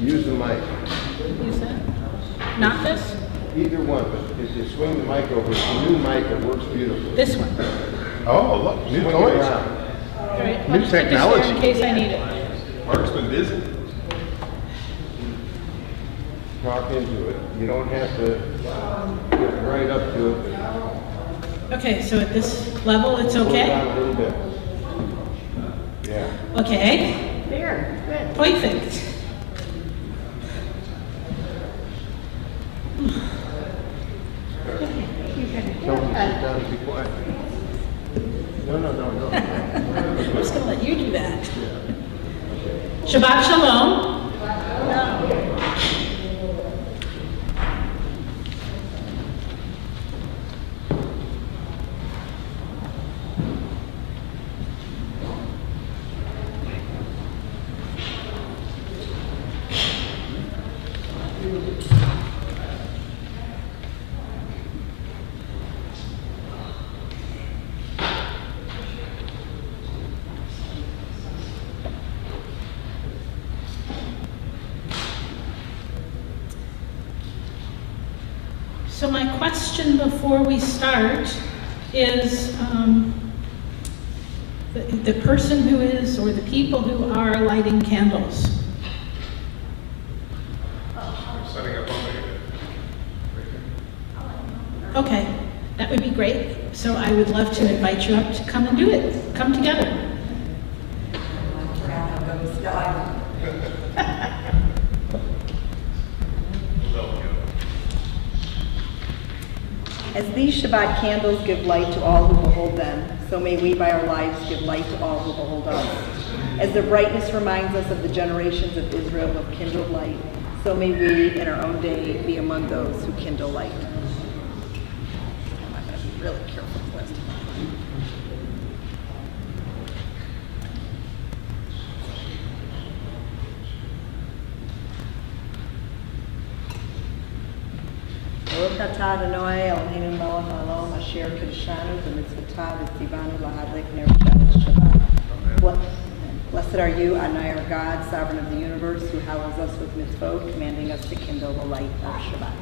Use the mic. Use that? Not this? Either one, but if you swing the mic over, it's a new mic, it works beautifully. This one. Oh, look, new Swing it toys. around. All right, New I'll just put this technology. here in case I need it. Mark's been busy. Talk into it. You don't have to get right up to it. Okay, so at this level, it's Pull it okay? down a little bit. Yeah. Okay, There, good. perfect. Tell them to sit down and be quiet. No. I'm just gonna let you do that. Shabbat Shalom. So my question before we start is, the person who is, or the people who are lighting candles. Setting up on Okay, that would be great. So I would love to invite you up to come and do it. Come together. As these Shabbat candles give light to all who behold them, so may we by our lives give light to all who behold us. As their brightness reminds us of the generations of Israel who have kindled light, so may we in our own day be among those who kindle light. I'm not going to be really careful with this. Baruch atah Adonai Eloheinu melech haolam asher kiddushanu b'mitzvotav v'tzivanu lahadlik ner Shabbat. Blessed are you, Adonai our God, sovereign of the universe, who hallows us with mitzvot, commanding us to kindle the light of Shabbat.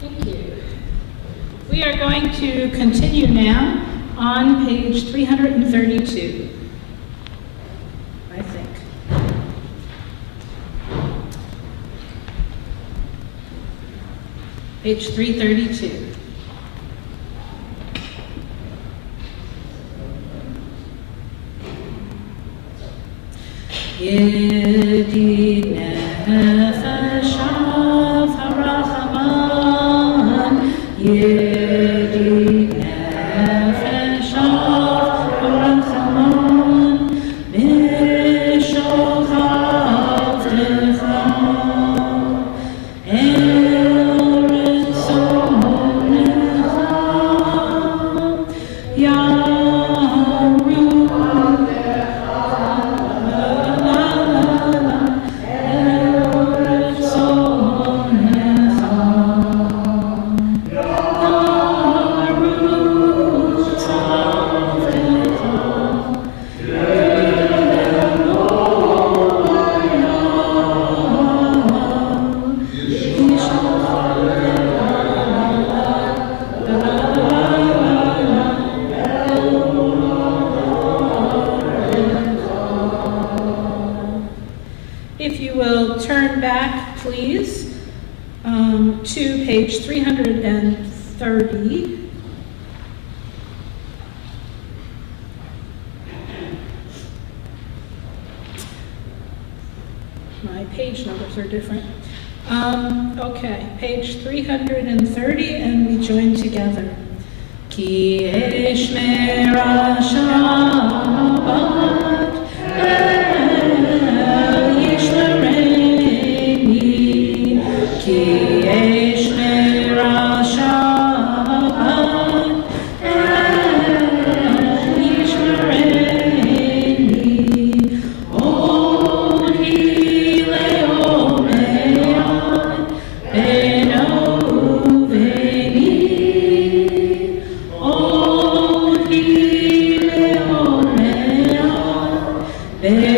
Thank you. We are going to continue now on page 332, I think. Page 332. Yedid nefeshav harachaman, Yedid nefeshav harachaman, mishochav techa, eretz onecha, yaru If you will turn back, please, to page 330. My page numbers are different. Okay, page 330, and we join together. Ki eshmera Shabbat el yishmereni, ki eshmera Shabbat el yishmereni, od hi leomead beno uveni, od hi leomead beno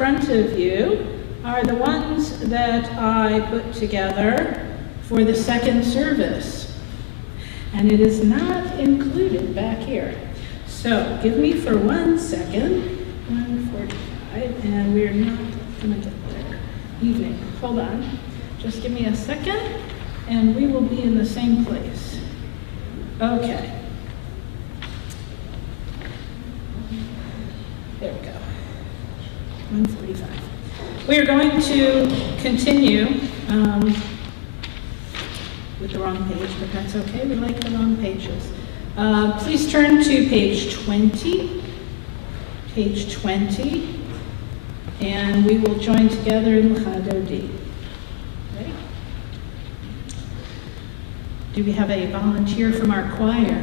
front of you are the ones that I put together for the second service. And it is not included back here. So give me for 1 second, 1:45, and we're not gonna get there. Evening, hold on. Just give me a second, and we will be in the same place. Okay. There we go. 1:45. We are going to continue with the wrong page, but that's okay. We like the wrong pages. Please turn to page 20. Page 20. And we will join together in L'Chadodi. Ready? Do we have a volunteer from our choir?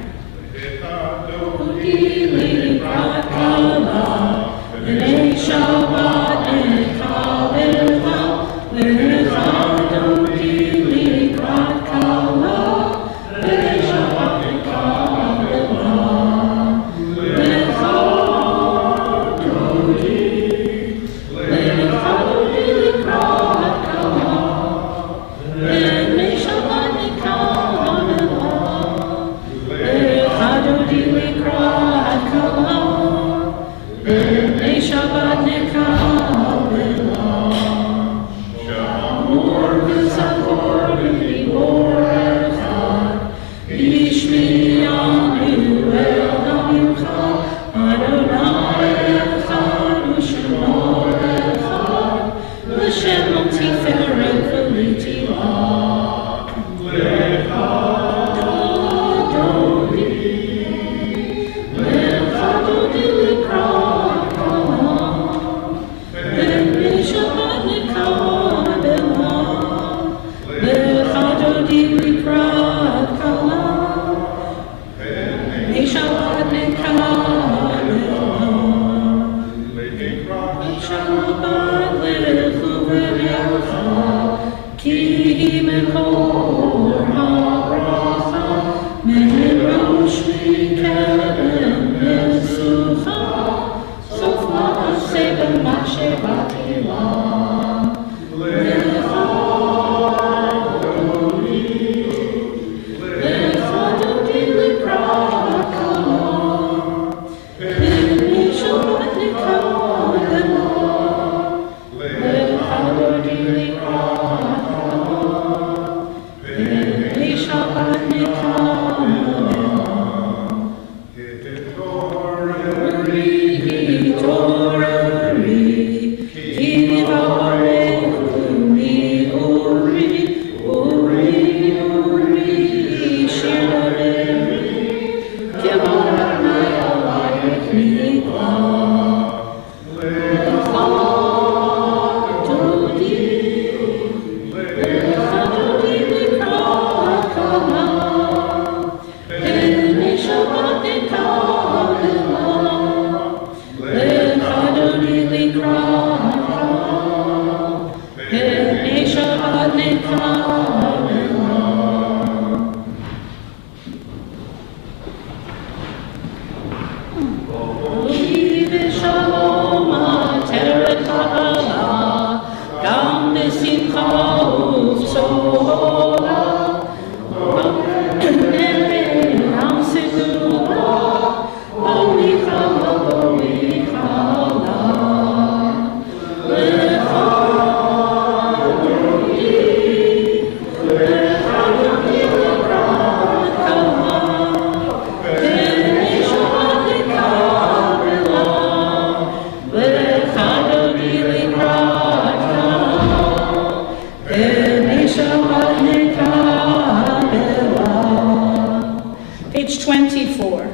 Page 24.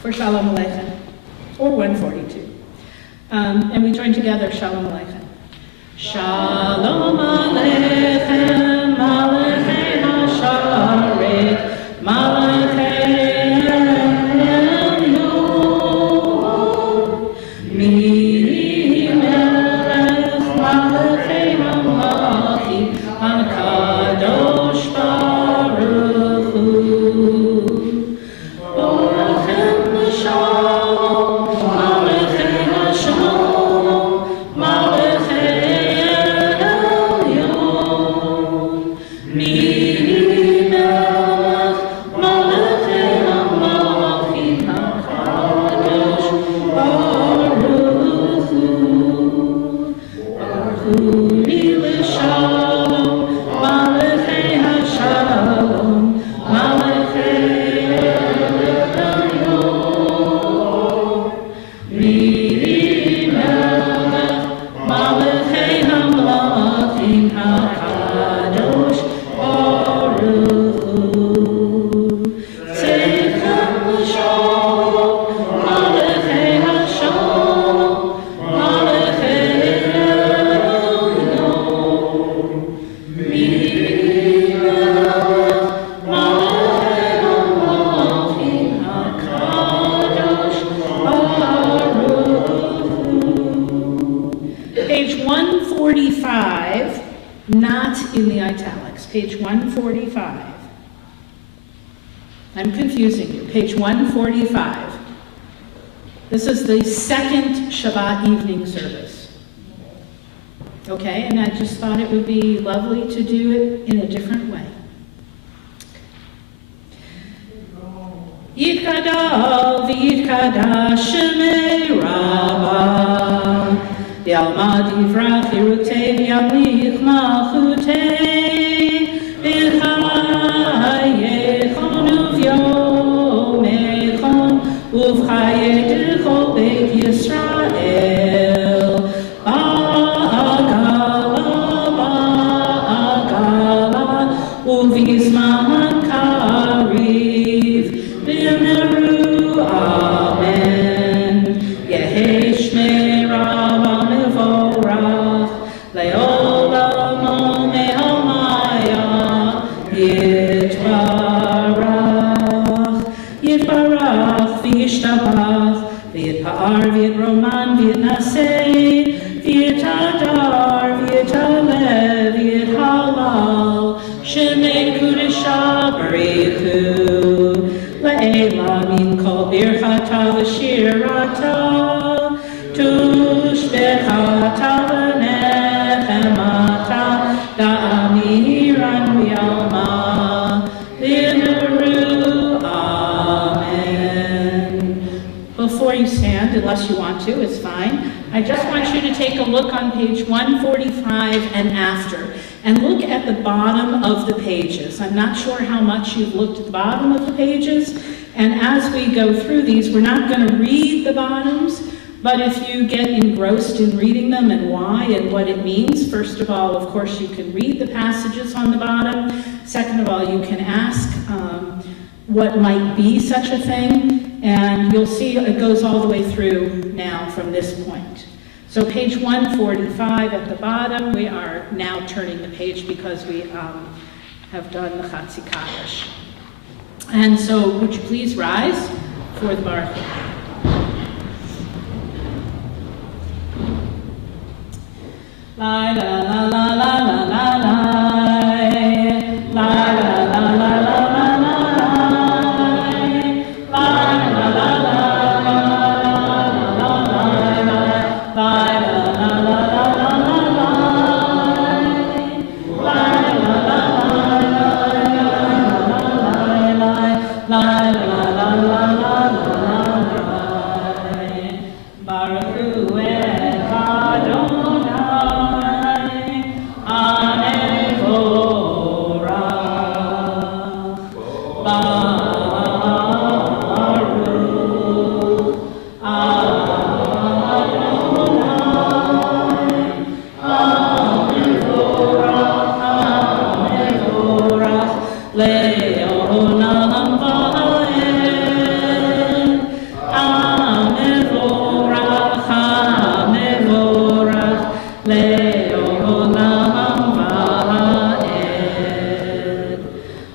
For Shalom Aleichem, or 142. And we join together, Shalom Aleichem. Shalom Aleichem, Malachei HaSharet, Malachei Elyon, Melech Malachei HaMalachim, HaKadosh Baruch Hu, Orachem Shalom. not in the italics, page 145. I'm confusing you, page 145. This is the second Shabbat evening service. Okay, and I just thought it would be lovely to do it in a different way. Yitkadal v'yitkadash shemei Rabbah V'alma divrach yirutei v'yamlich malchutei V'chayechon uv'yomechon uv'chayedecho beit Yisrael Ba'agala uv'yizman kariv V'neru amen Yehei shmei Rabbah mevorach Le'olamo me'omaya Yitbarach Yitbarach v'yishtabach V'yitpa'ar v'yitroman v'yitnasei V'yitadar v'yitalev v'yithalal Shemei kudesha barichu Le'ela min kol birchata v'shirata Tushbechata v'nechemata Da'amiran v'yalma V'neru amen. Before you stand, unless you want to, it's fine. I just want you to take a look on page 145 and after, and look at the bottom of the pages. I'm not sure how much you've looked at the bottom of the pages, and as we go through these, we're not going to read the bottoms, but if you get engrossed in reading them and why and what it means, first of all, of course, you can read the passages on the bottom. Second of all, you can ask what might be such a thing, and you'll see it goes all the way through now from this point. So page 145 at the bottom, we are now turning the page because we have done the Chatzi Kaddish. And so would you please rise for the Baruch. La la la la la la la la la la la la la.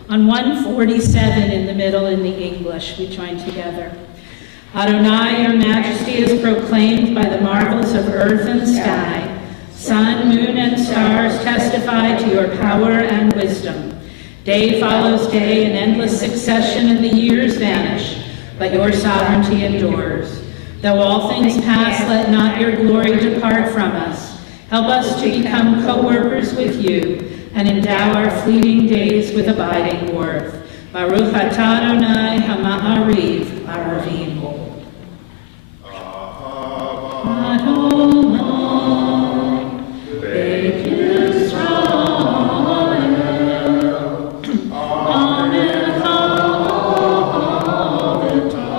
On 147 in the middle in the English, we join together. Adonai, your majesty is proclaimed by the marvels of earth and sky. Sun, moon, and stars testify to your power and wisdom. Day follows day in endless succession, and the years vanish, but your sovereignty endures. Though all things pass, let not your glory depart from us. Help us to become co-workers with you, and endow our fleeting days with abiding worth. Baruch atah Adonai ha'ma'ariv aravim. Adonai, Beit Yisrael, Amecha aveta,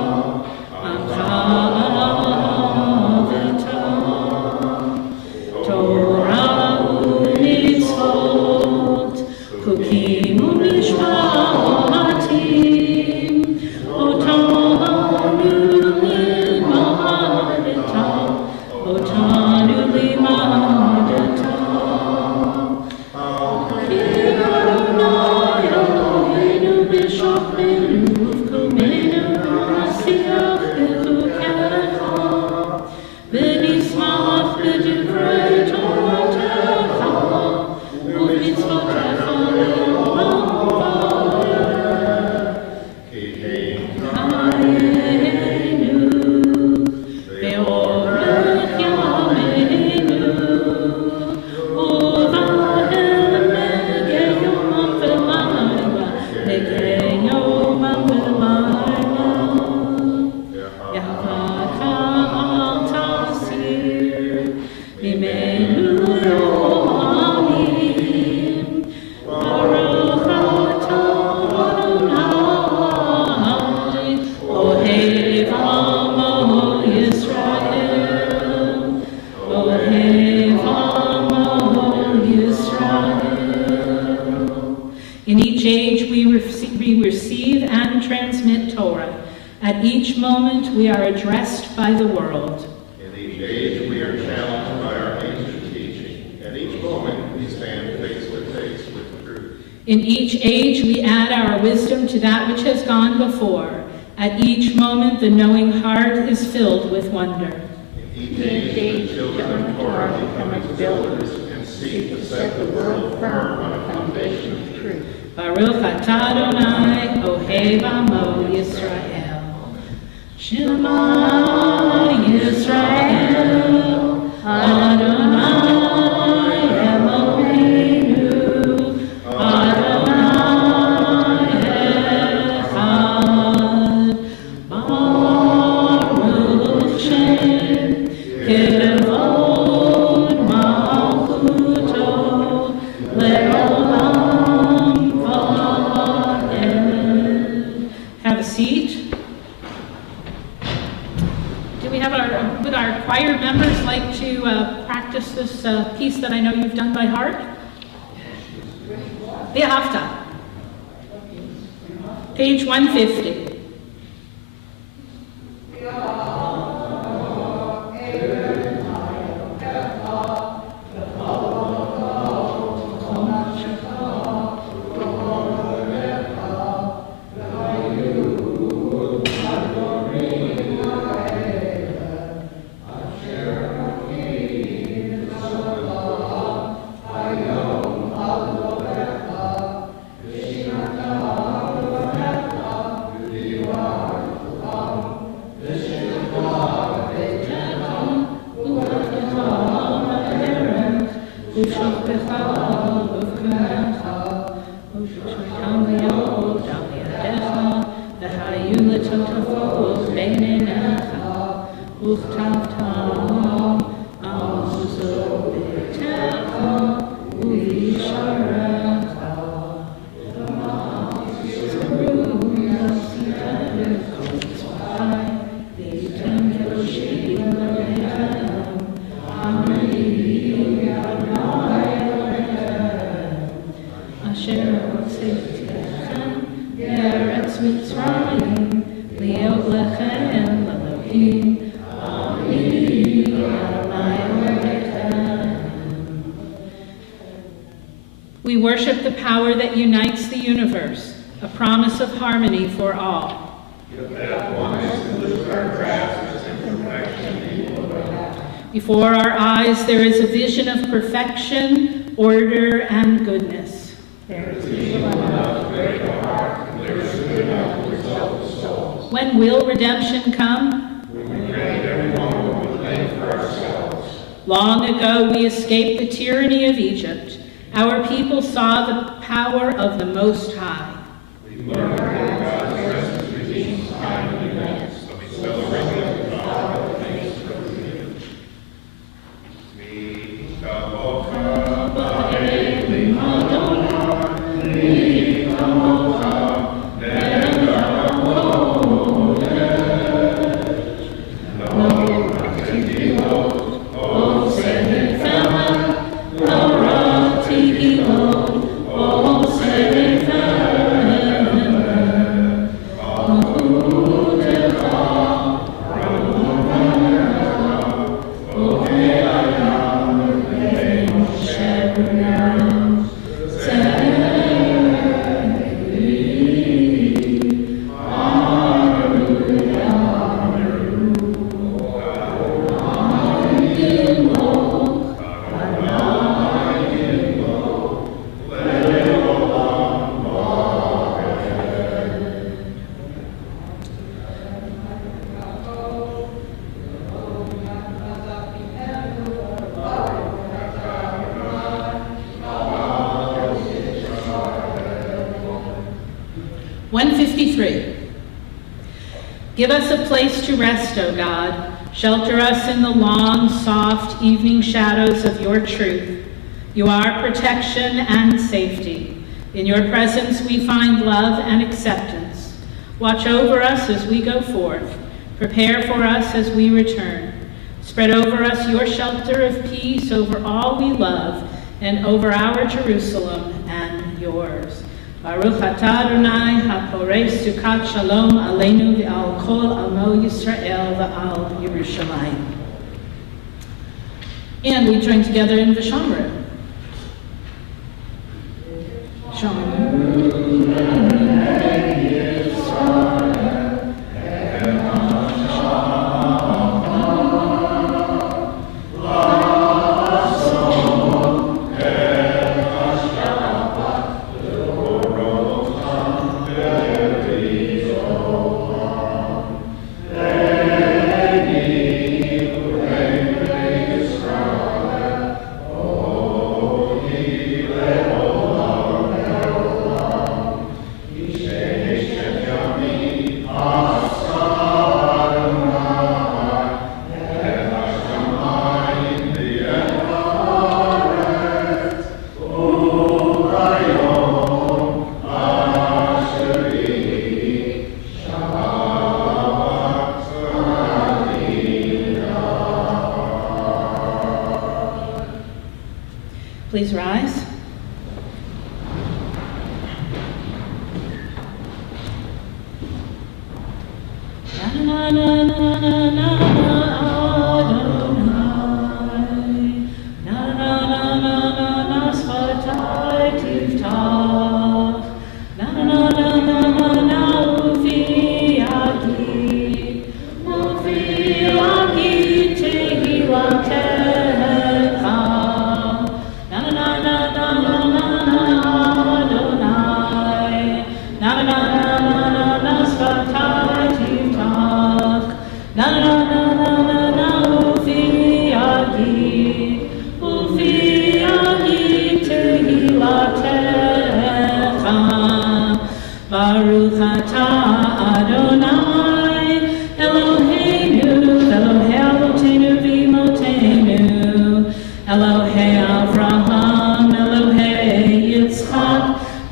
Torah u'mitzvot, Chukim u'mishpatim, Otanu li'ma'aleta, Otanu At each moment we are addressed by the world. In each age, we are challenged by our ancient teaching. At each moment, we stand face to face with truth. In each age we add our wisdom to that which has gone before. At each moment the knowing heart is filled with wonder. In each age, the children of Torah become its builders and seek to set the world firm on a foundation of truth. Baruch atah Adonai, Ohel Amo Yisrael. Shema Yisrael, Adonai Eloheinu, Adonai Echad. Baruch Shem Kevod Malchuto Le'olam Va'ed. Have a seat. Do we have would our choir members like to practice this piece that I know you've done by heart? V'ahavta. Page 150. We worship the power that unites the universe, a promise of harmony for all. Before our eyes there is a vision of perfection, order, and goodness. When will redemption come? Long ago we escaped the tyranny of Egypt. Our people saw the power of the Most High. Give us a place to rest, O God. Shelter us in the long, soft evening shadows of your truth. You are protection and safety. In your presence we find love and acceptance. Watch over us as we go forth. Prepare for us as we return. Spread over us your shelter of peace over all we love and over our Jerusalem and yours. Baruch atah Adonai haporei sukat shalom aleinu v'al kol amo Yisrael v'al Yerushalayim. And we join together in V'shamru. Please rise. Na na na na na na Adonai. Na na na na na na Sfatai Tiftach. Na na na na na na Ufi Agi Tehilakecha. Na na na na na na na Adonai. Na na na na na na Sfatai Tiftach. Na na na na na na Ufi Agi Tehilakecha. Baruch atah Adonai Eloheinu Elohei Avotenu v'Imotenu Elohei Avraham Elohei Yitzchak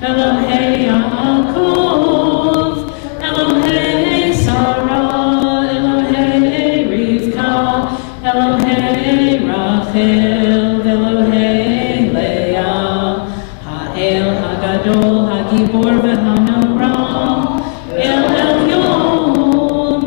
Elohei Yaakov Elohei Sarah Elohei Rivka Elohei Rachel Elohei Leah Ha'el Hagadol Hagibor v'Hanoram El Elyon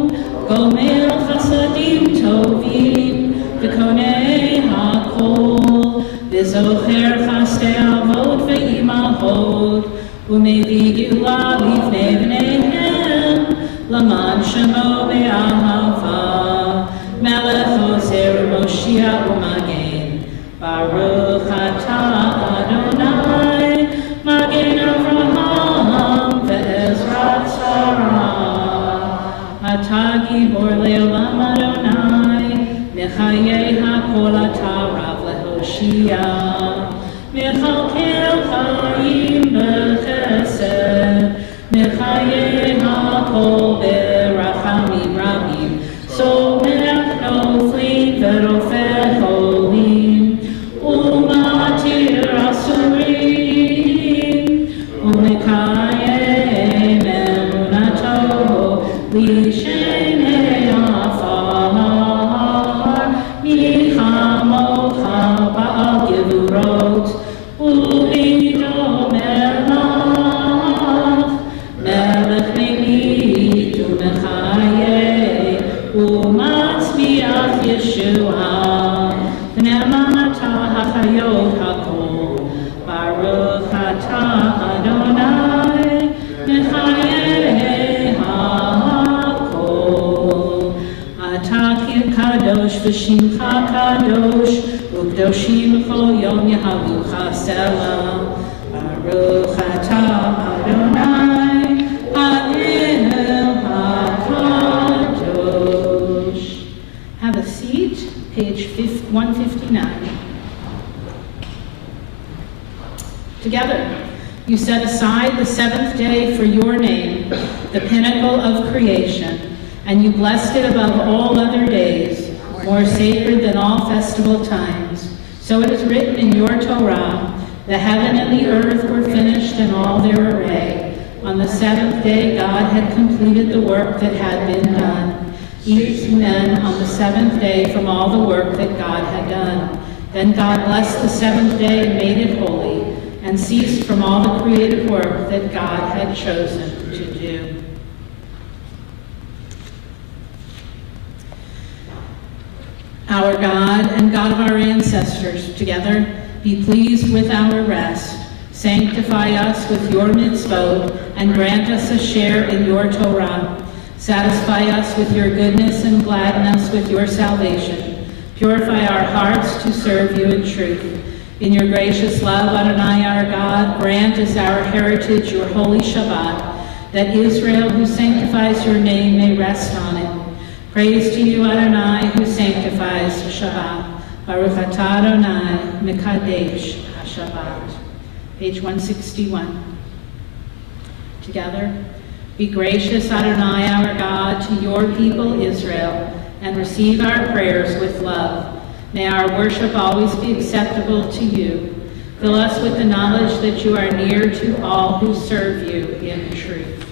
Gomel Chasadim Tovim V'Konei HaKol V'Zocher Chastei Avot V'Imahot U'Mevi Geulah Livnei Bneihem Laman Shemo Be'ahava Melech Ozer Moshiach U'Magen Baruch atah Adonai Magen Avraham Ve'ezrat Sarah Atah Gibor Le'olam Adonai Mechayei HaKol atah Rav Lehoshia Mechalkel Chaim B'Chesed Mechayei HaKol B'Rachamim Rabim Somech Noflim V'Rofeh Cholim U'Matir Asurim U'Mekayem Emunato L'Shenei Afar Michamocha Ba'al Gevurot U'Ido Melech Melech Melit U'Mechayeh U'Matzmiach Yeshua V'Ne'emata HaChayot HaKol Baruch atah Adonai Mechayeh HaKol Atah Kadosh V'Shimcha Kadosh U'Kdoshim Chol Yom Yehalucha Selah Baruch atah Adonai Ha'el HaKadosh. Have a seat, page 159. Together, you set aside the seventh day for your name, the pinnacle of creation, and you blessed it above all other days, more sacred than all festival times. So it is written in your Torah, the heaven and the earth were finished in all their array. On the seventh day, God had completed the work that had been done. Each man on the seventh day from all the work that God had done. Then God blessed the seventh day and made it holy, and ceased from all the creative work that God had chosen to do. Our God and God of our ancestors, together be pleased with our rest. Sanctify us with your mitzvot and grant us a share in your Torah. Satisfy us with your goodness and gladden us with your salvation. Purify our hearts to serve you in truth. In your gracious love, Adonai our God, grant as our heritage your holy Shabbat, that Israel who sanctifies your name may rest on it. Praise to you, Adonai, who sanctifies Shabbat. Baruch atah Adonai, Mekadesh HaShabbat. Page 161. Together. Be gracious, Adonai, our God, to your people Israel, and receive our prayers with love. May our worship always be acceptable to you. Fill us with the knowledge that you are near to all who serve you in truth.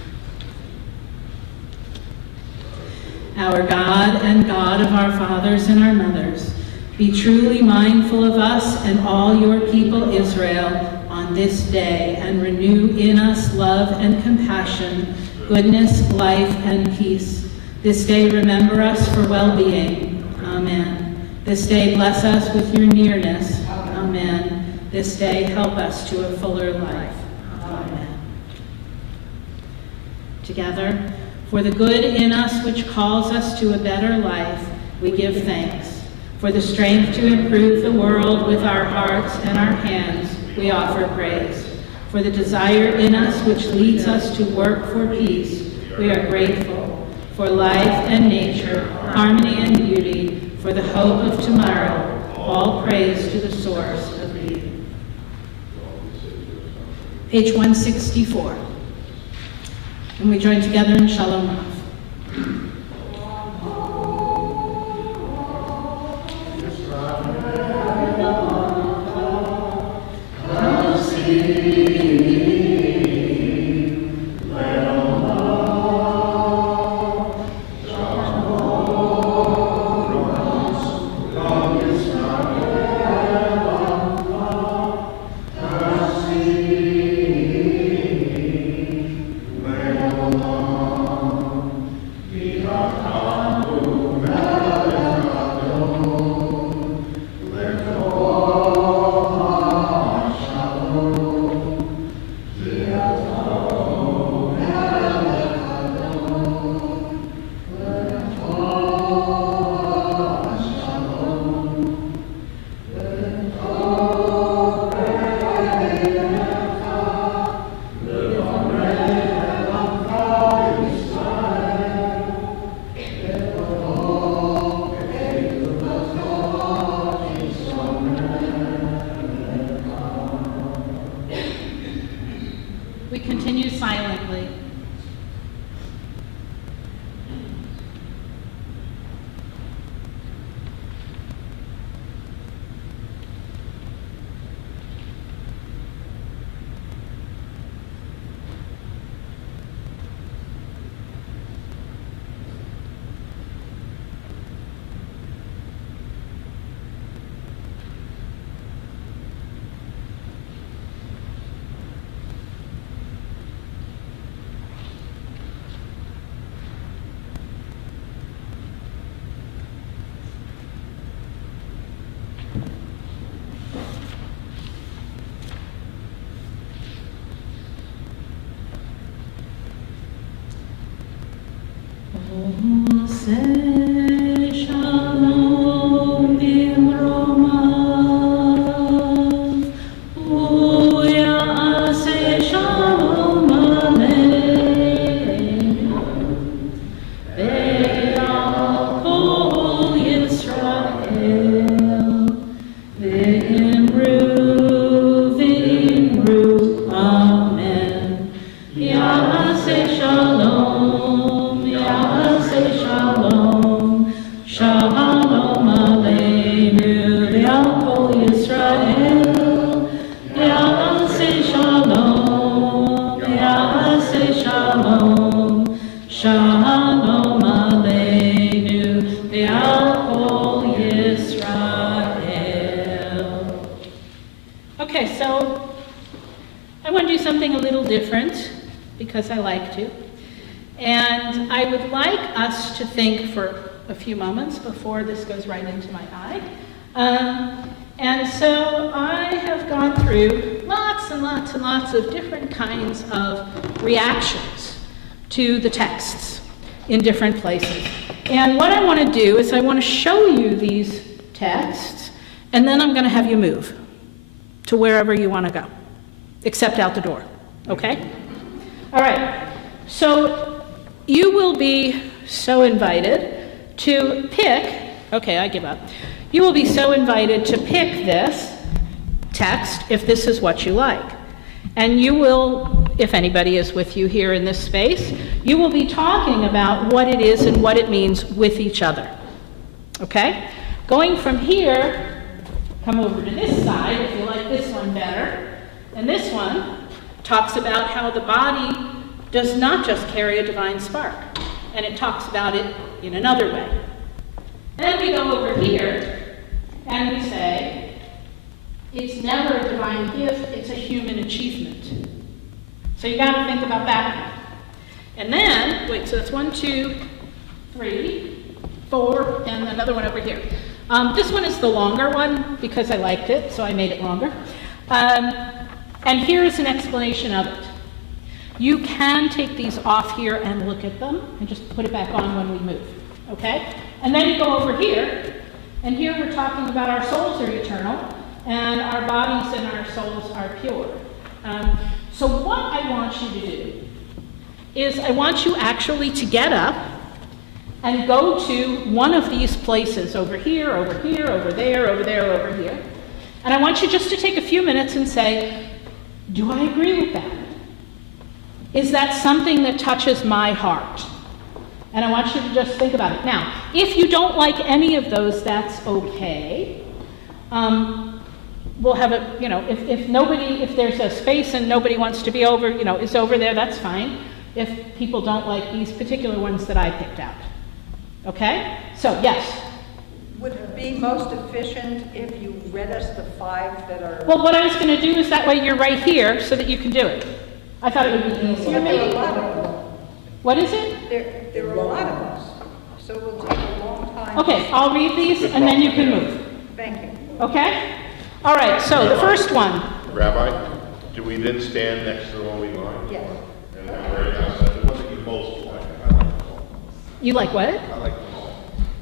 Our God and God of our fathers and our mothers, be truly mindful of us and all your people Israel on this day, and renew in us love and compassion, goodness, life, and peace. This day remember us for well-being. Amen. This day bless us with your nearness. Amen. This day help us to a fuller life. Amen. Together, for the good in us which calls us to a better life, we give thanks. For the strength to improve the world with our hearts and our hands, we offer praise. For the desire in us which leads us to work for peace, we are grateful. For life and nature, harmony and beauty, for the hope of tomorrow, all praise to the source of being. Page 164. And we join together in Sholom. We continue silently. Say shalom b'romav, u'ya'aseh shalom aleinu, ve'al kol Yisrael, v'imru, amen. Ya'aseh shalom, ya'aseh shalom, shalom aleinu, ve'al kol Yisrael, ya'aseh shalom, ya'aseh shalom, shalom aleinu, ve'al kol Yisrael. Okay, so want to do something a little different because I like to. And I would like us to think for a few moments before this goes right into my eye. And so I have gone through lots and lots and lots of different kinds of reactions to the texts in different places. And what I want to do is I want to show you these texts, and then I'm going to have you move to wherever you want to go, except out the door, okay? All right, so you will be so invited to pick, okay, I give up. You will be so invited to pick this text if this is what you like. And you will, if anybody is with you here in this space, you will be talking about what it is and what it means with each other. Okay? Going from here, come over to this side if you like this one better. And this one talks about how the body does not just carry a divine spark. And it talks about it in another way. And then we go over here and we say, it's never a divine gift, it's a human achievement. So you got to think about that. And then, wait, so that's 1, 2, 3, 4, and another one over here. This one is the longer one because I liked it, so I made it longer. And here is an explanation of it. You can take these off here and look at them and just put it back on when we move, okay? And then you go over here, and here we're talking about our souls are eternal, and our bodies and our souls are pure. So what I want you to do is I want you actually to get up and go to one of these places, over here, over here, over there, over there, over here. And I want you just to take a few minutes and say, do I agree with that? Is that something that touches my heart? And I want you to just think about it. Now, if you don't like any of those, that's okay. We'll have a, if there's a space and nobody wants to be over, is over there, that's fine. If people don't like these particular ones that I picked out. Okay? So, yes. Would it be most efficient if you read us the 5 that are... Well, what I was going to do is that way you're right here so that you can do it. I thought it would be easier, There are a maybe. lot of them. What is it? There are a lot of us, so it will take a long time. Okay, I'll read these and then you can move. Thank you. Okay? All right, so the first one. Rabbi, do we then stand next to the one we like? Yes. And right outside, the one that you most like? I like them all. You like what? I like them all.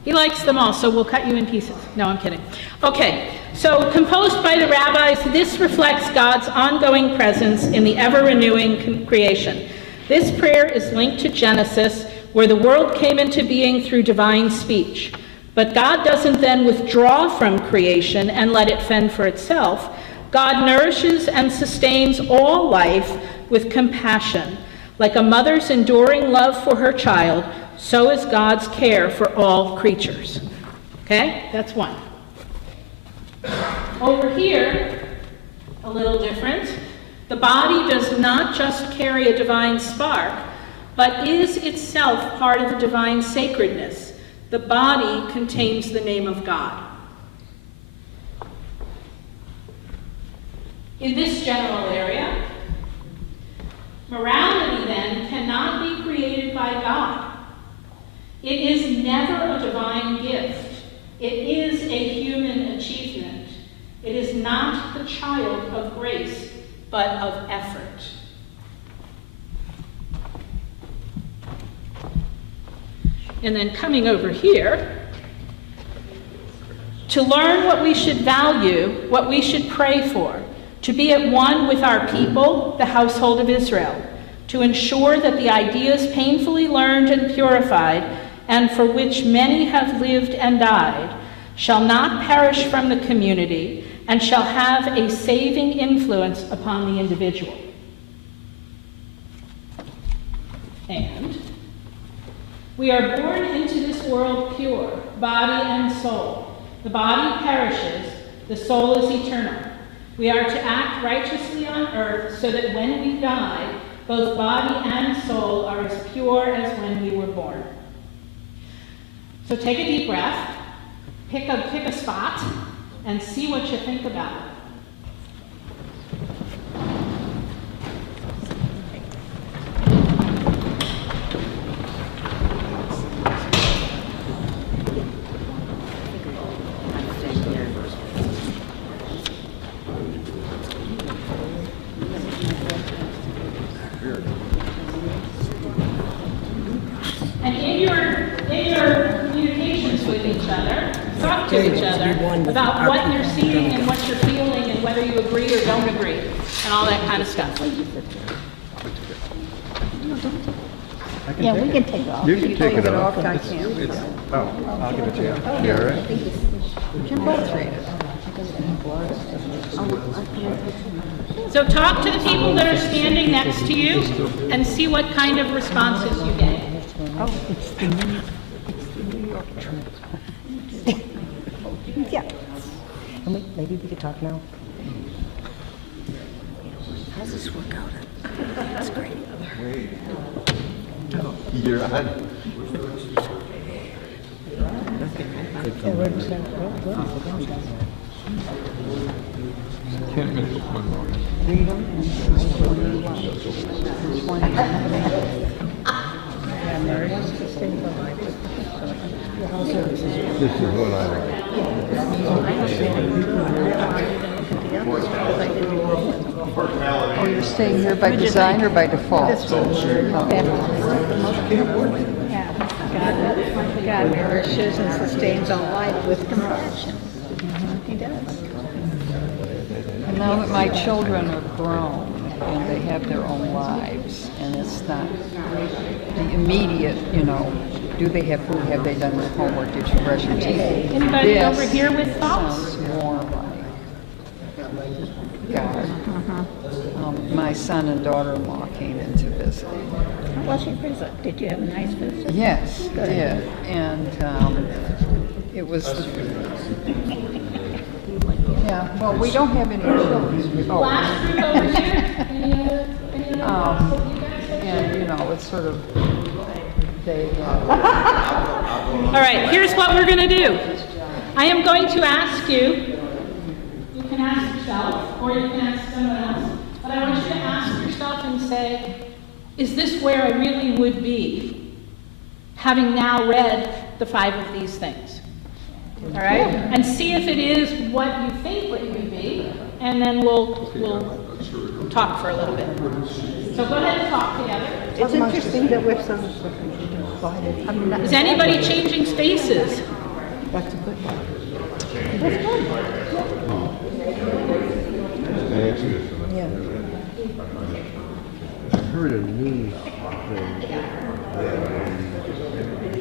He likes them all, so we'll cut you in pieces. No, I'm kidding. Okay, so composed by the rabbis, this reflects God's ongoing presence in the ever-renewing creation. This prayer is linked to Genesis, where the world came into being through divine speech. But God doesn't then withdraw from creation and let it fend for itself. God nourishes and sustains all life with compassion. Like a mother's enduring love for her child, so is God's care for all creatures. Okay? That's one. Over here, a little different. The body does not just carry a divine spark, but is itself part of the divine sacredness. The body contains the name of God. In this general area, morality then cannot be created by God. It is never a divine gift. It is a human achievement. It is not the child of grace, but of effort. And then coming over here, to learn what we should value, what we should pray for, to be at one with our people, the household of Israel, to ensure that the ideas painfully learned and purified, and for which many have lived and died, shall not perish from the community, and shall have a saving influence upon the individual. And we are born into this world pure, body and soul. The body perishes, the soul is eternal. We are to act righteously on earth so that when we die, both body and soul are as pure as when we were born. So take a deep breath, pick a spot, and see what you think about it. to each other about what you're seeing and what you're feeling and whether you agree or don't agree and all that kind of stuff. Yeah, we can take it off. You can take it off. I can't. Oh, I'll give it to you. You all right? We can both read it. So talk to the people that are standing next to you and see what kind of responses you get. Oh, it's the New York trip. Yeah. And maybe we could talk now. How's this work out? That's great. You're on. Can't make up my mind. This is what I like. Oh, you're staying here by design or by default? God nourishes and sustains all life with compassion. He does. And now that my children are grown and they have their own lives, and it's not the immediate, do they have food? Have they done their homework? Did you brush your teeth? Anybody This over here with thoughts? sounds more like God. My son and daughter-in-law came in to visit. How was your visit? Did you have a nice visit? Yes, did. And it was, yeah, well, we don't have any children. Oh. Last group over here. Any other And, it's sort of, they, All right, here's what we're going to do. I am going to ask you, you can ask yourself or you can ask someone else, but I want you to ask yourself and say, is this where I really would be, having now read the 5 of these things? All right? And see if it is what you think it would be, and then we'll talk for a little bit. So go ahead and talk together. It's interesting that we're so divided. Is anybody changing spaces? That's a good one. Yeah. I heard a news thing that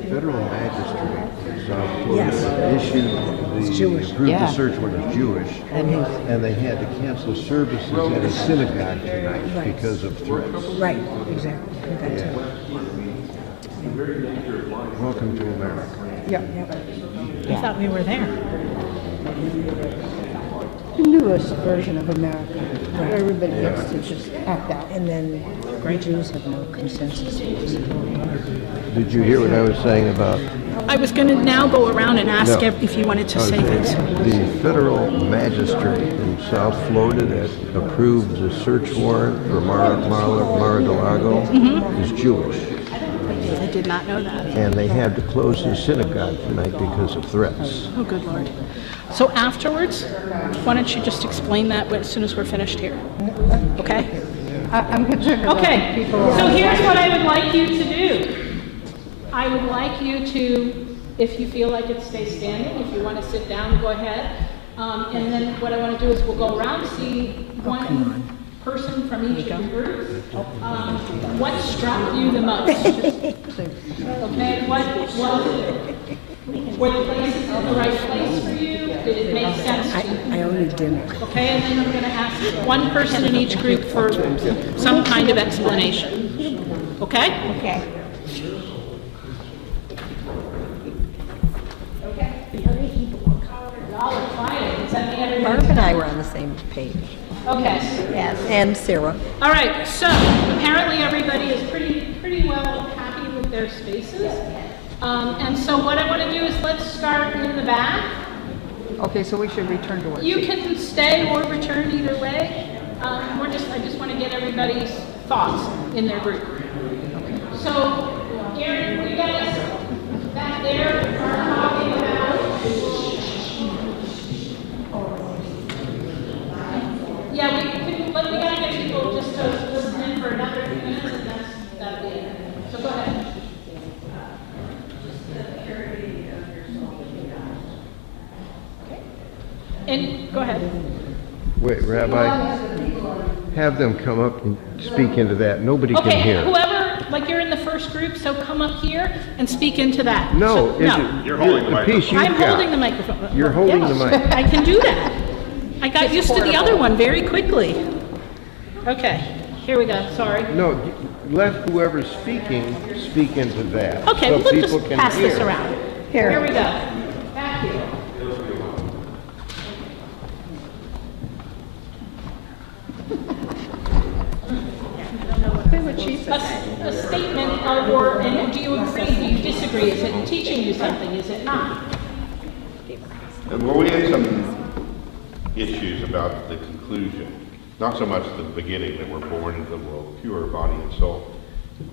federal magistrate in South Florida issued approved the search warrant as Jewish, and they had to cancel services at a synagogue tonight because of threats. Right, exactly. That's it. Welcome to America. Yeah. I thought we were there. The newest version of America, where everybody gets to just act out, and then the Jews have no consensus. Did you hear what I was saying about I was going to now go around and ask No. if you wanted to say things. the federal magistrate in South Florida that approved the search warrant for Mar-a-Lago is Jewish, I did not know that. and they had to close his synagogue tonight because of threats. Oh, good Lord. So afterwards, why don't you just explain that as soon as we're finished here? Okay? I'm concerned about Okay. people. So here's what I would like you to do. I would like you to, if you feel like it, stay standing. If you want to sit down, go ahead. And then what I want to do is we'll go around, see one person from each of the groups. What struck you the most? Okay, what was it? Were the places in the right place for you? Did it make sense to you? I only dinner. Okay, and then I'm going to ask one person in each group for some kind of explanation. Okay? Okay. Y'all are quiet. Is that the Barb everybody? and I were on the same page. Okay. Yes. And Sarah. All right, so apparently everybody is pretty well happy with their spaces. And so what I want to do is let's start in the back. Okay, so we should return to our You seats. can stay or return either way. I just want to get everybody's thoughts in their group. So, Aaron, you guys back there are talking about. Yeah, we gotta get people just to listen in for another few minutes, and that'll be it. So go ahead. And, go ahead. Wait, Rabbi, have them come up and speak into that. Nobody can Okay, hear. whoever, like you're in the first group, so come up here and speak into that. No, So- You're holding the piece microphone. you've I'm got. holding the microphone. You're holding the Yes, mic. I can do that. I got used to the other one very quickly. Okay, here we go, sorry. No, let whoever's speaking speak into that. Okay, so we'll people just can pass this hear. around. Here. Here we go. Back here. Say what she said. A statement of, or, and do you agree, do you disagree? Is it teaching you something, is it not? Well, we had some issues about the conclusion, not so much the beginning, that we're born into the world pure, body and soul,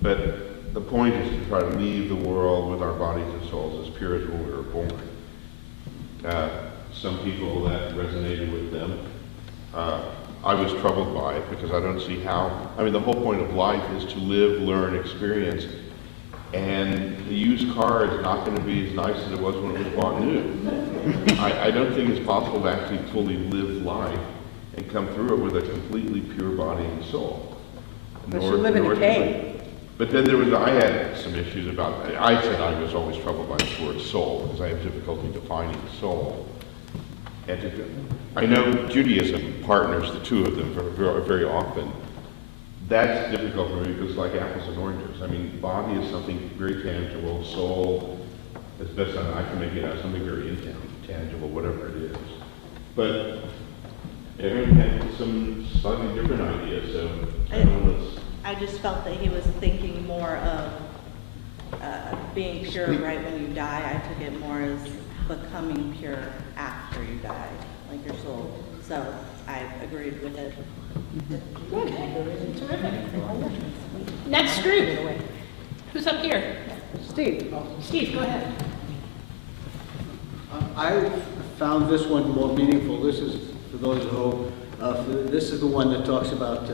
but the point is to try to leave the world with our bodies and souls as pure as when we were born. Some people that resonated with them. I was troubled by it because I don't see how, I mean, the whole point of life is to live, learn, experience, and the used car is not going to be as nice as it was when it was bought new. I don't think it's possible to actually fully live life and come through it with a completely pure body and soul. But you live in a cave. But then I had some issues about, I said I was always troubled by the word soul because I have difficulty defining soul. And I know Judaism partners the two of them very often. That's difficult for me because it's like apples and oranges. I mean, body is something very tangible. Soul, as best I can make it out, something very intangible, whatever it is. But Aaron had some slightly different ideas, so I just felt that he was thinking more of being pure right when you die. I took it more as becoming pure after you die, like your soul. So I agreed with it. Good, terrific. Next group. Who's up here? Steve. Steve, go ahead. I found this one more meaningful. This is, for those who, this is the one that talks about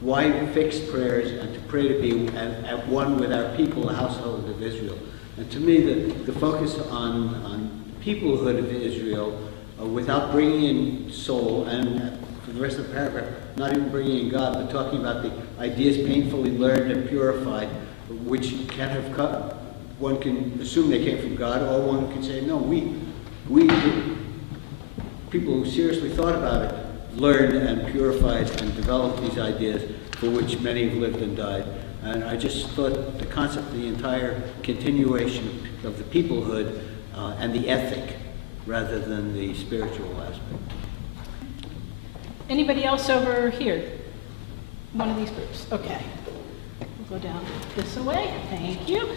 why fixed prayers and to pray to be at one with our people, the household of Israel. And to me, the focus on peoplehood of Israel without bringing in soul, and for the rest of the paragraph, not even bringing in God, but talking about the ideas painfully learned and purified, which can have come, one can assume they came from God, or one can say, no, we people who seriously thought about it, learned and purified and developed these ideas for which many have lived and died. And I just thought the concept, the entire continuation of the peoplehood and the ethic rather than the spiritual aspect. Anybody else over here? One of these groups. Okay. We'll go down this way. Thank you.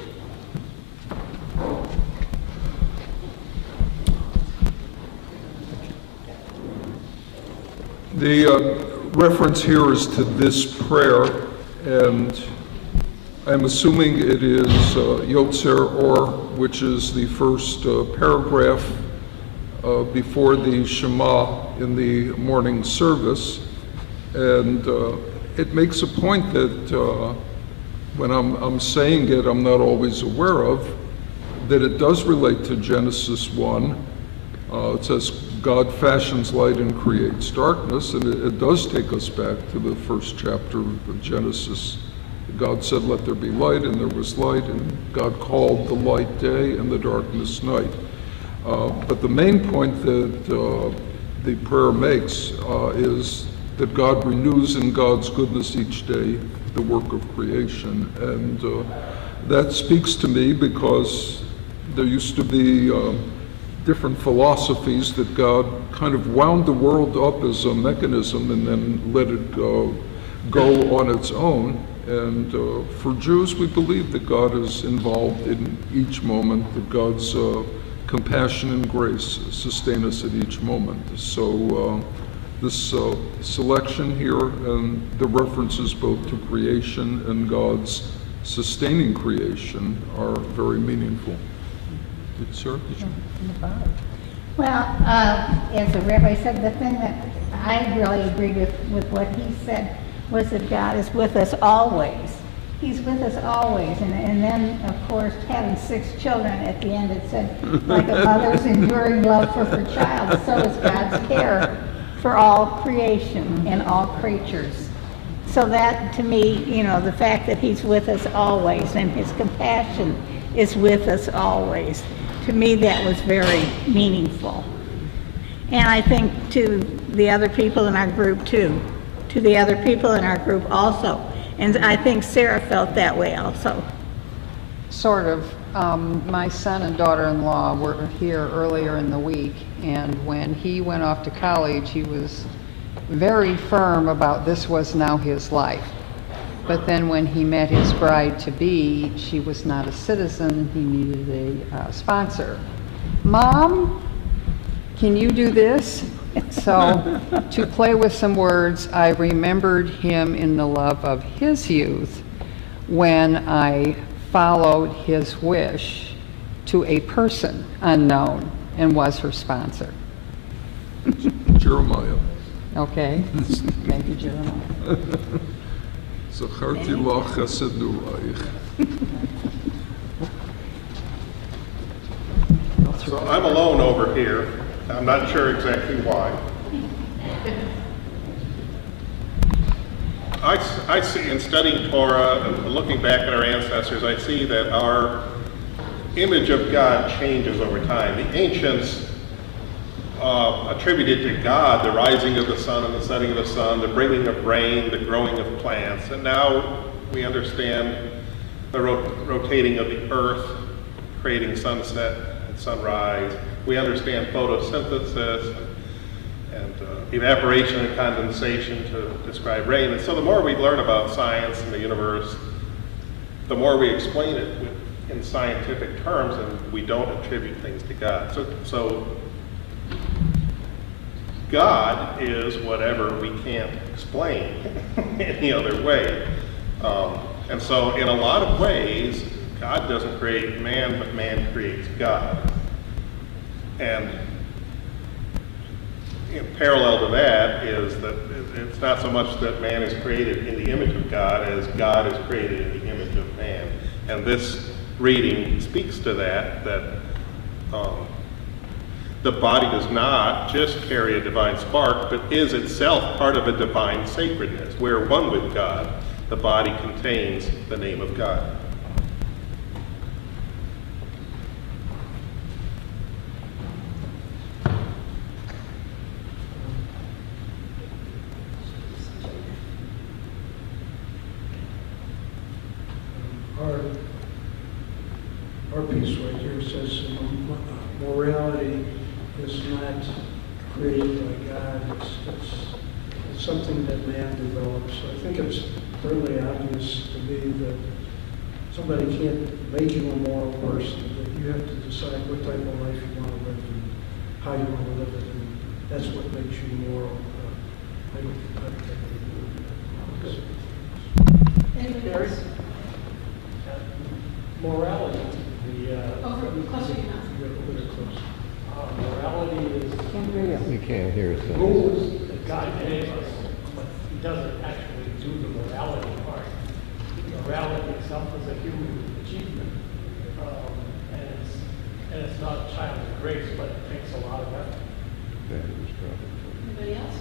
The reference here is to this prayer, and I'm assuming it is Yotzer Or, which is the first paragraph before the Shema in the morning service. And it makes a point that when I'm saying it, I'm not always aware of, that it does relate to Genesis 1. It says, God fashions light and creates darkness, and it does take us back to the first chapter of Genesis. God said, let there be light, and there was light, and God called the light day and the darkness night. But the main point that the prayer makes is that God renews in God's goodness each day the work of creation. And that speaks to me because there used to be different philosophies that God kind of wound the world up as a mechanism and then let it go on its own. And for Jews, we believe that God is involved in each moment, that God's compassion and grace sustain us at each moment. So this selection here and the references both to creation and God's sustaining creation are very meaningful. Sir, did you? Well, as the rabbi said, the thing that I really agreed with what he said was that God is with us always. He's with us always. And then, of course, having 6 children at the end, it said, like a mother's enduring love for her child, so is God's care for all creation and all creatures. So that, to me, you know, the fact that he's with us always and his compassion is with us always, to me, that was very meaningful. And I think to the other people in our group, too. To the other people in our group also. And I think Sarah felt that way also. Sort of. My son and daughter-in-law were here earlier in the week, and when he went off to college, he was very firm about this was now his life. But then when he met his bride-to-be, she was not a citizen. He needed a sponsor. Mom, can you do this? So to play with some words, I remembered him in the love of his youth when I followed his wish to a person unknown and was her sponsor. Jeremiah. Okay, thank you, Jeremiah. Zacharti lo chesed nuraich. So I'm alone over here. I'm not sure exactly why. I see, in studying Torah and looking back at our ancestors, I see that our image of God changes over time. The ancients attributed to God the rising of the sun and the setting of the sun, the bringing of rain, the growing of plants. And now we understand the rotating of the earth, creating sunset and sunrise. We understand photosynthesis and evaporation and condensation to describe rain. And so the more we learn about science and the universe, the more we explain it in scientific terms, and we don't attribute things to God. So God is whatever we can't explain any other way. And so in a lot of ways, God doesn't create man, but man creates God. And parallel to that is that it's not so much that man is created in the image of God as God is created in the image of man. And this reading speaks to that the body does not just carry a divine spark, but is itself part of a divine sacredness. We're one with God. The body contains the name of God. Our piece right here says morality is not created by God. It's something that man develops. So I think it's fairly obvious to me that somebody can't make you a moral person, that you have to decide what type of life you want to live and how you want to live it, and that's what makes you moral. Anybody else? Morality. Closer to Morality is You can't hear us. rules that God gave us, but He doesn't actually do the morality part. Morality itself is a human achievement, and it's not a child of grace, but it takes a lot of effort. Anybody else?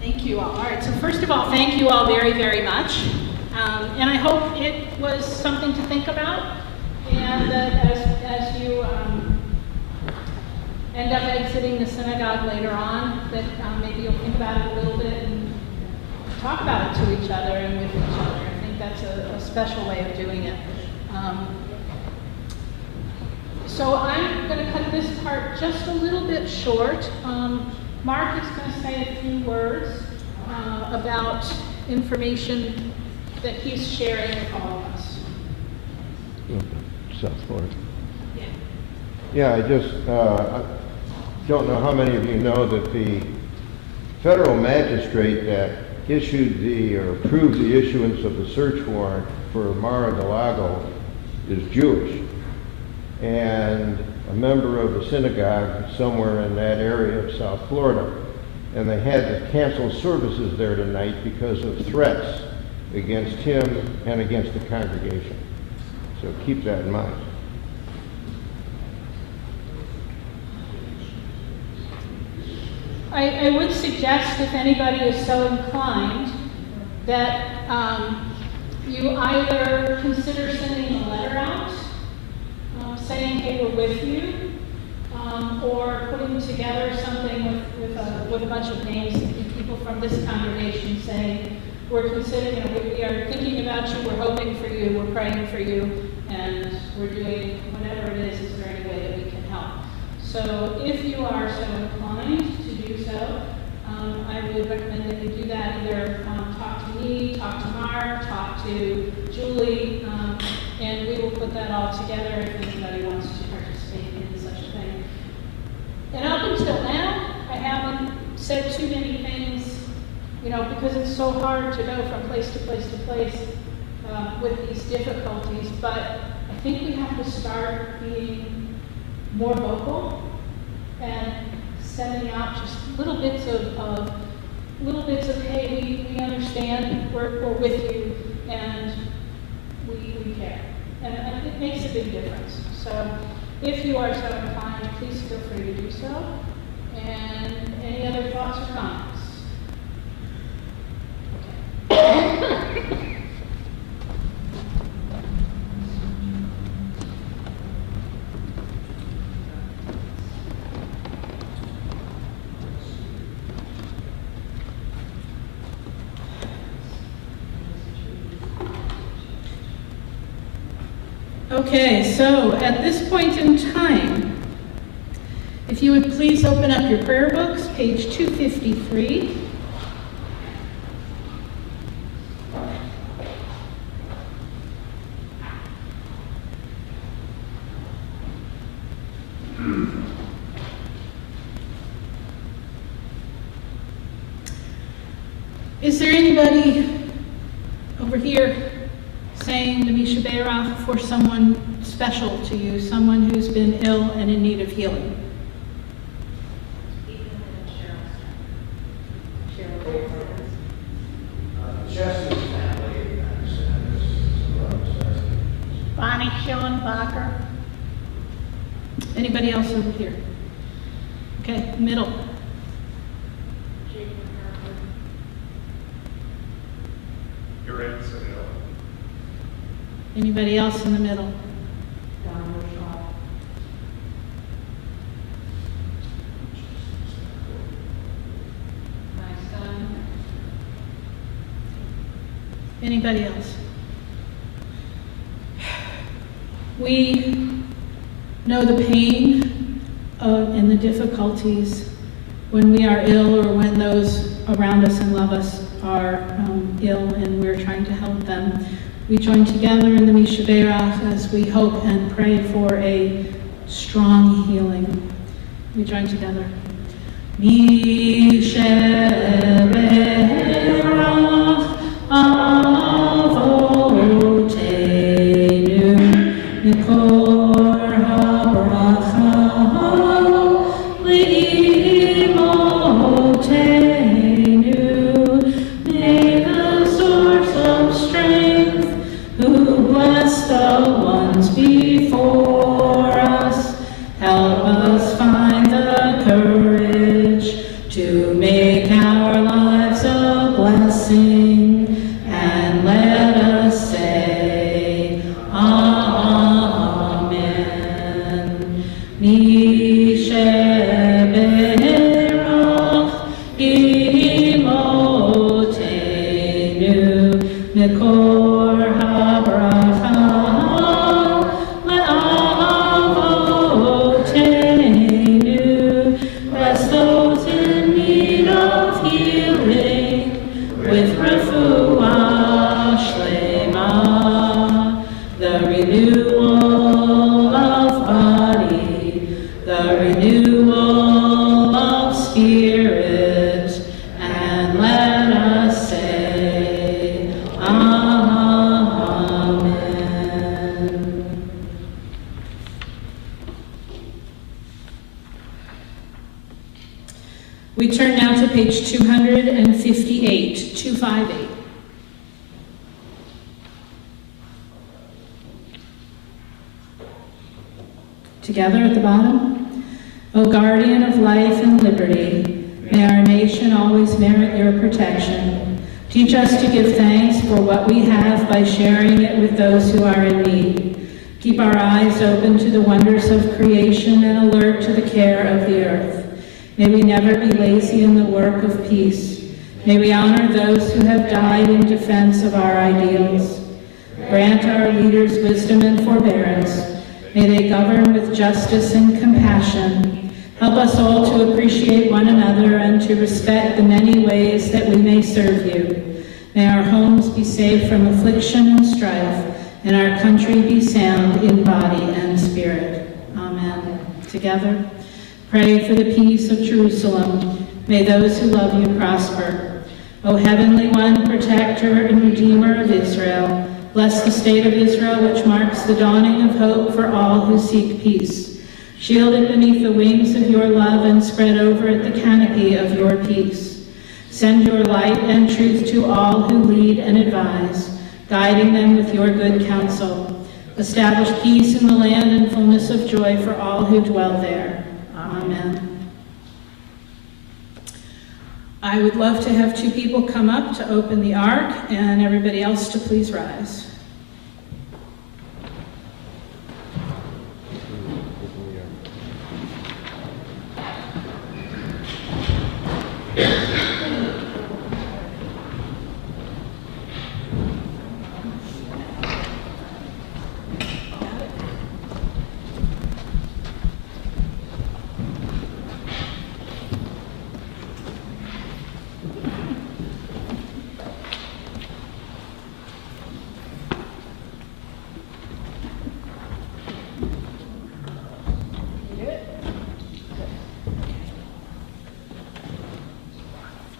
Thank you all. All right, so first of all, thank you all very, very much. And I hope it was something to think about, and that as you end up exiting the synagogue later on, that maybe you'll think about it a little bit and talk about it to each other and with each other. I think that's a special way of doing it. So I'm going to cut this part just a little bit short. Mark is going to say a few words about information that he's sharing with all of us. South Florida. Yeah. Yeah, I don't know how many of you know that the federal magistrate that issued or approved the issuance of the search warrant for Mar-a-Lago is Jewish, and a member of a synagogue somewhere in that area of South Florida. and they had to cancel services there tonight because of threats against him and against the congregation. So keep that in mind. I would suggest, if anybody is so inclined, that you either consider sending a letter out saying, hey, we're with you, or putting together something with a bunch of names of people from this congregation saying, we're considering, we are thinking about you, we're hoping for you, we're praying for you, and we're doing whatever it is there any way that we can help? So if you are so inclined to do so, I would recommend that you do that. Either talk to me, talk to Mark, talk to Julie, and we will put that all together if anybody wants to participate in such a thing. And up until now, I haven't said too many things, because it's so hard to go from place to place to place with these difficulties. But I think we have to start being more vocal and sending out just little bits of hey, we understand, we're with you, and we care. And it makes a big difference. So if you are so inclined, please feel free to do so. And any other thoughts or comments? Okay, so at this point in time, if you would please open up your prayer books, page 253. Is there anybody over here saying the Misha Be'erach for someone special to you, someone who's been ill and in need of healing? Bonnie Schillenbacher. Anybody else over here? Okay, middle. Anybody else in the middle? My son. Anybody else? We know the pain and the difficulties when we are ill or when those around us and love us are ill and we're trying to help them. We join together in the Misha Be'erach as we hope and pray for a strong healing. We join together. Misha Be'erach avotenu mikor habracha le'imotenu. May the source of strength, who bless the ones before us, help us find the courage to make our lives a We turn now to page 258, 258. Together at the bottom. O guardian of life and liberty, may our nation always merit your protection. Teach us to give thanks for what we have by sharing it with those who are in need. Keep our eyes open to the wonders of creation and alert to the care of the earth. May we never be lazy in the work of peace. May we honor those who have died in defense of our ideals. Grant our leaders wisdom and forbearance. May they govern with justice and compassion. Help us all to appreciate one another and to respect the many ways that we may serve you. May our homes be safe from affliction and strife, and our country be sound in body and spirit. Amen. Together, pray for the peace of Jerusalem. May those who love you prosper. O Heavenly One, protector and redeemer of Israel, bless the state of Israel, which marks the dawning of hope for all who seek peace. Shield it beneath the wings of your love and spread over it the canopy of your peace. Send your light and truth to all who lead and advise, guiding them with your good counsel. Establish peace in the land and fullness of joy for all who dwell there. Amen. I would love to have two people come up to open the ark, and everybody else to please rise.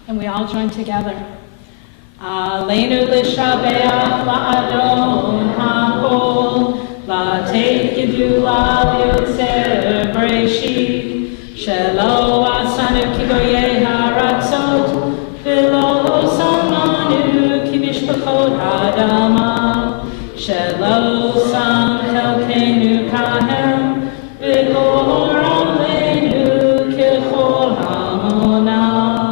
And we all join together. Aleinu l'shabeach la'adon ha'kol, la'teit gedula liotzer b'reshit, shelo asanu ki goyei haratzot, v'lo samanu ki mishpachot ha'adama, shelo sam chelkeinu kahem, v'lo aleinu kechol hamonam.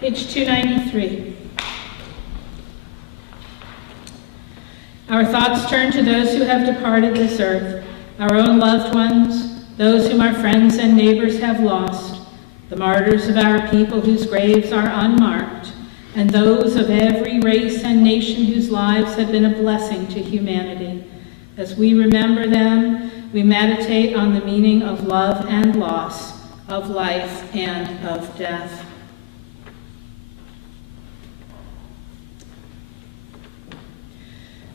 Page 293. Our thoughts turn to those who have departed this earth, our own loved ones, those whom our friends and neighbors have lost, the martyrs of our people whose graves are unmarked, and those of every race and nation whose lives have been a blessing to humanity. As we remember them, we meditate on the meaning of love and loss, of life and of death.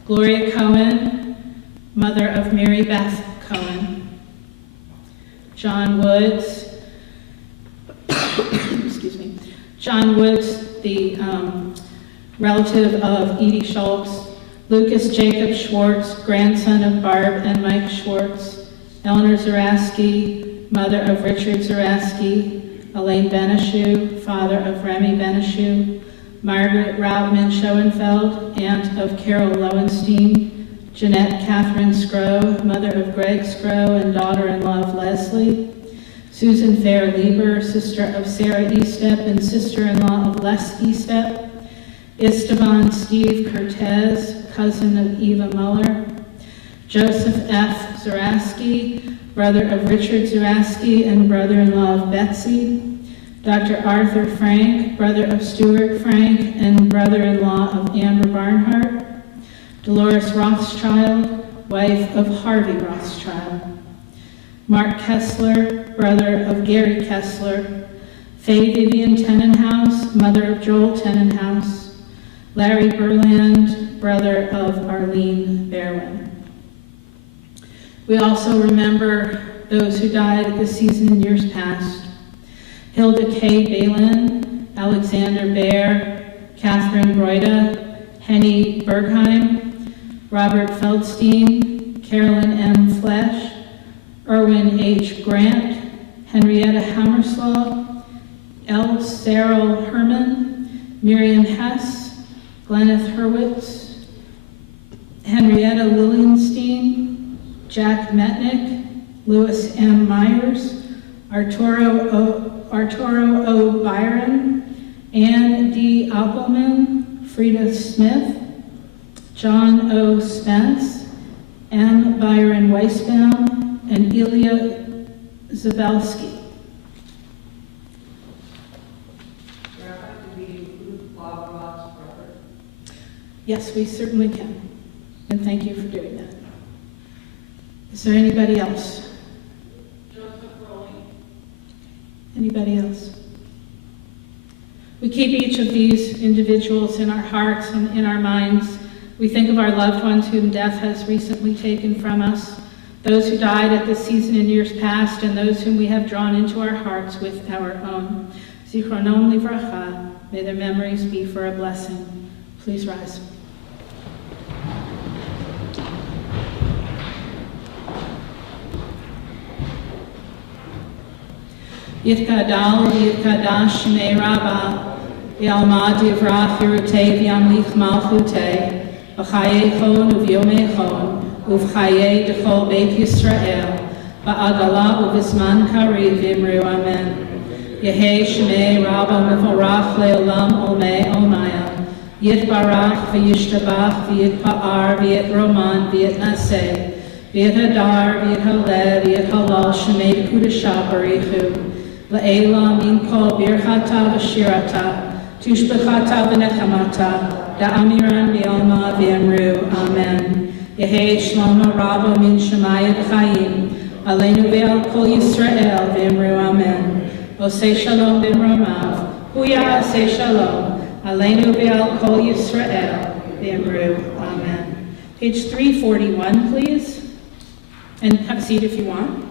Gloria Cohen, mother of Mary Beth Cohen. John Woods, excuse me, John Woods, the relative of Edie Schultz, Lucas Jacob Schwartz, grandson of Barb and Mike Schwartz, Eleanor Zaraski, mother of Richard Zaraski, Elaine Beneshew, father of Remy Beneshew, Margaret Raubman Schoenfeld, aunt of Carol Lowenstein, Jeanette Catherine Scrow, mother of Greg Scrow and daughter-in-law of Leslie, Susan Fair Lieber, sister of Sarah Estep and sister-in-law of Les Estep, Esteban Steve Cortez, cousin of Eva Muller, Joseph F. Zaraski, brother of Richard Zaraski and brother-in-law of Betsy, Dr. Arthur Frank, brother of Stuart Frank and brother-in-law of Amber Barnhart, Dolores Rothschild, wife of Harvey Rothschild, Mark Kessler, brother of Gary Kessler, Faye Vivian Tenenhouse, mother of Joel Tenenhouse, Larry Burland, brother of Arlene Berwin. We also remember those who died at this season in years past. Hilda K. Balin, Alexander Baer, Catherine Broida, Henny Bergheim, Robert Feldstein, Carolyn M. Flesch, Erwin H. Grant, Henrietta Hammerslaw, L. Cyril Herman, Miriam Hess, Gleneth Hurwitz, Henrietta Lilienstein, Jack Metnick, Louis M. Myers, Arturo O. Byron, Ann D. Appelman, Frida Smith, John O. Spence, M. Byron Weisbaum, and Ilya Zabelski. Yes, we certainly can. And thank you for doing that. Is there anybody else? Anybody else? We keep each of these individuals in our hearts and in our minds. We think of our loved ones whom death has recently taken from us, those who died at this season in years past, and those whom we have drawn into our hearts with our own. Zichronom livracha, may their memories be for a blessing. Please rise. Yitkadal Yitkadash Shmei Rabbah, Yalmad Yivrach Yerutei V'yamlich Malchutei, V'chayei Uvyomei Uvchayei Dechol Beit Yisrael, Ba'agala Uvizman Kariv V'imru Amen. Yehei Shmei Rabbah Mevorach Le'olam Olmei Olmaya, Yitbarach V'yishtabach V'yitpa'ar V'yitroman V'yitnaseh, V'yithadar V'yithaleh V'yithalal Shmei Kudashah Barichu, La'ela min kol birchata v'shirata, tushbechata v'nechamata, da'amiran v'yalma v'yamru, Amen. Yehei shlomo rabo min shemaya v'chayim, aleinu v'al kol Yisrael v'yamru, Amen. Osei shalom b'mromav, huya osei shalom, aleinu v'al kol Yisrael v'yamru, Amen. Page 341, please. And have a seat if you want.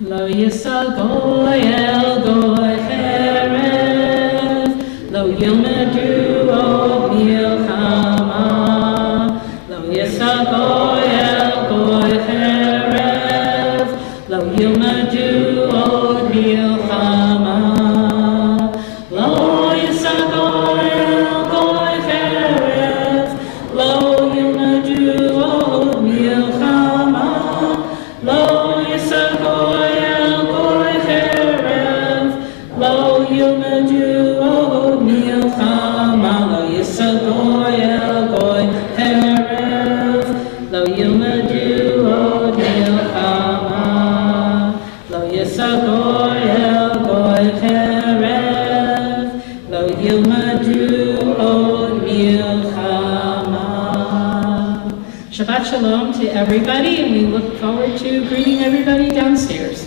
Lo yisal goy el goy cherev, lo yilmedu od milchama. Lo yisal goy el goy cherev, lo yilmedu od milchama. Lo yisal goy el goy cherev, lo yilmedu od milchama. Lo yisal goy Shabbat Shalom to everybody, and we look forward to greeting everybody downstairs.